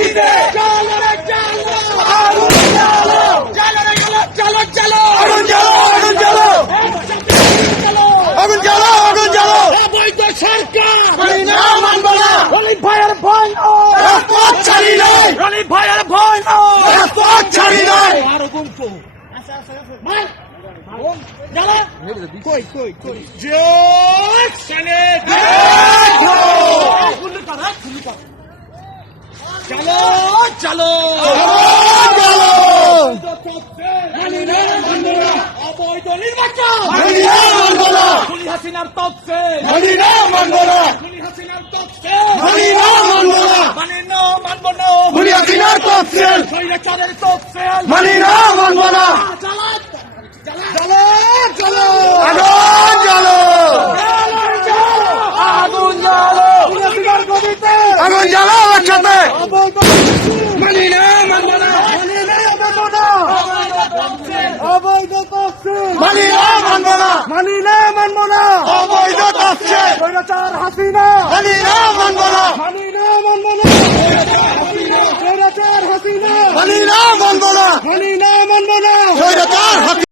গতিতে চলো রে চলো আগুন জ্বালো চলো রে চলো চলো আগুন জ্বালো আগুন জ্বালো আগুন জ্বালো আগুন জ্বালো অবৈধ সরকার মানি না মানব না রনি ভাইয়ের ভয় রাজপথ ছাড়ি নাই রনি ভাইয়ের ভয় রাজপথ ছাড়ি নাই আর গুমকো আচ্ছা আচ্ছা মার জ্বালা কই কই কই জয় সেনেট গুলি কর গুলি কর চলো চলো চলো মানি না মানব না অবৈধ নির্বাচন মানি না মানব না খুনি হাসিনার তকসে মানি না মানব না খুনি হাসিনার তকসে মানি না মানব না মানি না মানব না খুনি হাসিনার তকসে স্বৈরাচারের তকসে মানি না মানব না চলো চলো চলো আগুন জ্বালো আগুন জ্বালো খুনি হাসিনার গদিতে আগুন জ্বালো একসাথে মানি না মানব না মানি না মানব না অবৈধ তকসে মানি না মানব না মানি না মানব না অবৈধ তকসে স্বৈরাচার হাসিনা মানি না মানব না মানি না মানব না